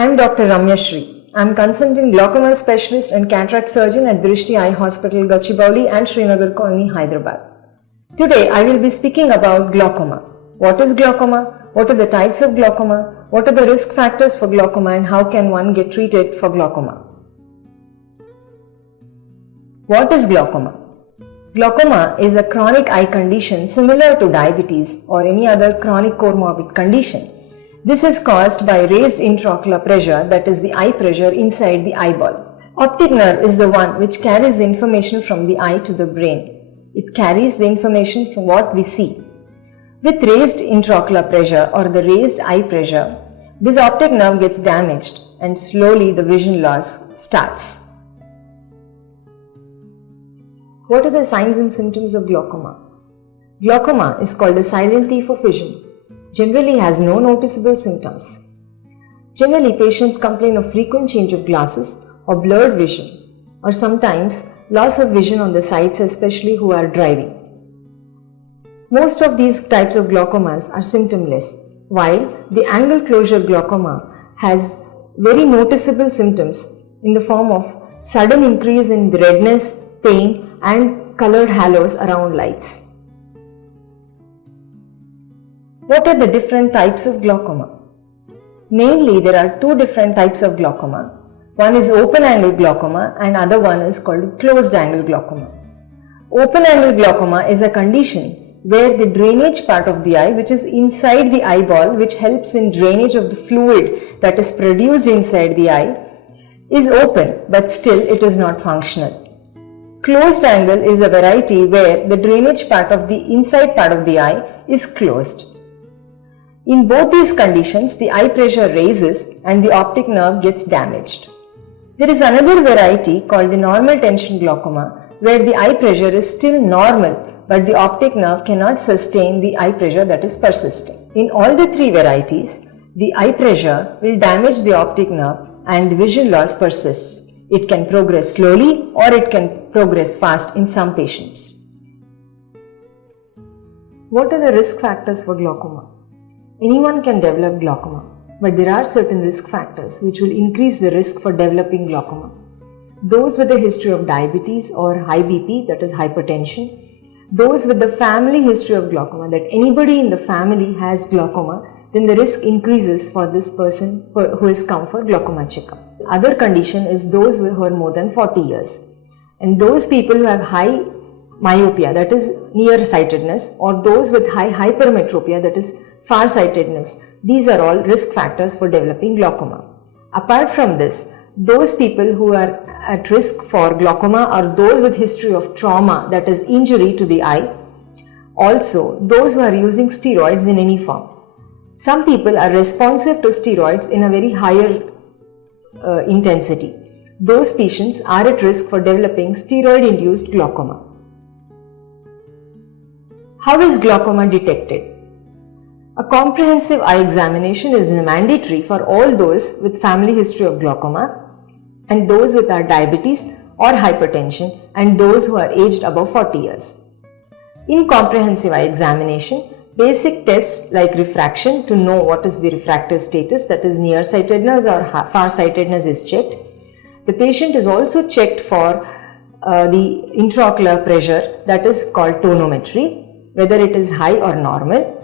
I'm Dr. Ramyashri. I'm consulting glaucoma specialist and cataract surgeon at Drishti Eye Hospital, Gachibowli and Srinagar Colony, Hyderabad. Today I will be speaking about glaucoma. What is glaucoma? What are the types of glaucoma? What are the risk factors for glaucoma and how can one get treated for glaucoma? What is glaucoma? Glaucoma is a chronic eye condition similar to diabetes or any other chronic comorbid condition. This is caused by raised intraocular pressure, that is the eye pressure inside the eyeball. Optic nerve is the one which carries the information from the eye to the brain. It carries the information from what we see. With raised intraocular pressure or the raised eye pressure, this optic nerve gets damaged and slowly the vision loss starts. What are the signs and symptoms of glaucoma? Glaucoma is called a silent thief of vision. Generally has no noticeable symptoms. Generally, patients complain of frequent change of glasses or blurred vision, or sometimes loss of vision on the sides, especially who are driving. Most of these types of glaucomas are symptomless, while the angle closure glaucoma has very noticeable symptoms in the form of sudden increase in redness, pain, and colored halos around lights. What are the different types of glaucoma? Mainly, there are two different types of glaucoma. One is open angle glaucoma and other one is called closed angle glaucoma. Open angle glaucoma is a condition where the drainage part of the eye, which is inside the eyeball, which helps in drainage of the fluid that is produced inside the eye, is open but still it is not functional. Closed angle is a variety where the drainage part of the inside part of the eye is closed. In both these conditions, the eye pressure raises and the optic nerve gets damaged. There is another variety called the normal tension glaucoma where the eye pressure is still normal but the optic nerve cannot sustain the eye pressure that is persisting. In all the three varieties, the eye pressure will damage the optic nerve and vision loss persists. It can progress slowly or it can progress fast in some patients. What are the risk factors for glaucoma? Anyone can develop glaucoma, but there are certain risk factors which will increase the risk for developing glaucoma. Those with a history of diabetes or high BP, that is hypertension, those with the family history of glaucoma, that anybody in the family has glaucoma, then the risk increases for this person who has come for glaucoma checkup. Other condition is those who are more than 40 years. And those people who have high myopia, that is nearsightedness, or those with high hypermetropia, that is farsightedness. These are all risk factors for developing glaucoma. Apart from this, those people who are at risk for glaucoma are those with history of trauma, that is injury to the eye. Also, those who are using steroids in any form. Some people are responsive to steroids in a very higher intensity. Those patients are at risk for developing steroid-induced glaucoma. How is glaucoma detected? A comprehensive eye examination is mandatory for all those with family history of glaucoma and those with diabetes or hypertension and those who are aged above 40 years. In comprehensive eye examination, basic tests like refraction to know what is the refractive status, that is nearsightedness or farsightedness, is checked. The patient is also checked for the intraocular pressure, that is called tonometry, whether it is high or normal.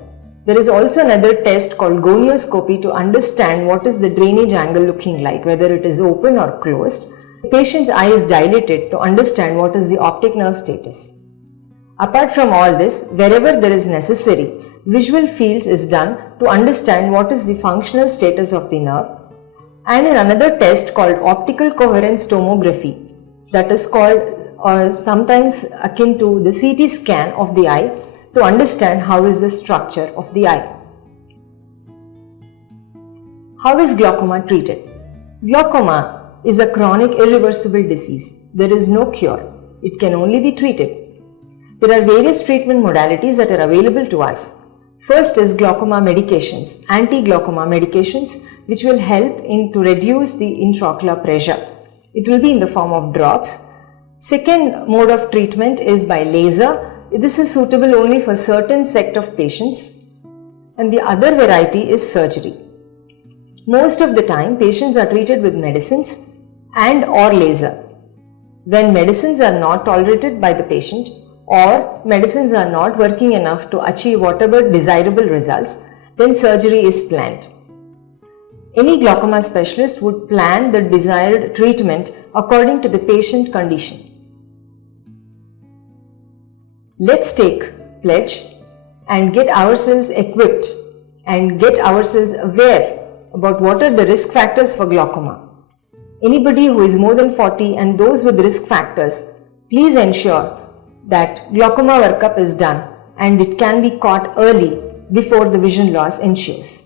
There is also another test called gonioscopy to understand what is the drainage angle looking like, whether it is open or closed. The patient's eye is dilated to understand what is the optic nerve status. Apart from all this, wherever there is necessary, visual fields is done to understand what is the functional status of the nerve. And in another test called optical coherence tomography, that is called sometimes akin to the CT scan of the eye, to understand how is the structure of the eye. How is glaucoma treated? Glaucoma is a chronic irreversible disease. There is no cure. It can only be treated. There are various treatment modalities that are available to us. First is glaucoma medications, anti-glaucoma medications, which will help to reduce the intraocular pressure. It will be in the form of drops. Second mode of treatment is by laser. This is suitable only for certain sect of patients, and the other variety is surgery. Most of the time, patients are treated with medicines and or laser. When medicines are not tolerated by the patient or medicines are not working enough to achieve whatever desirable results, then surgery is planned. Any glaucoma specialist would plan the desired treatment according to the patient condition. Let's take pledge and get ourselves equipped and get ourselves aware about what are the risk factors for glaucoma. Anybody who is more than 40 and those with risk factors, please ensure that glaucoma workup is done and it can be caught early before the vision loss ensues.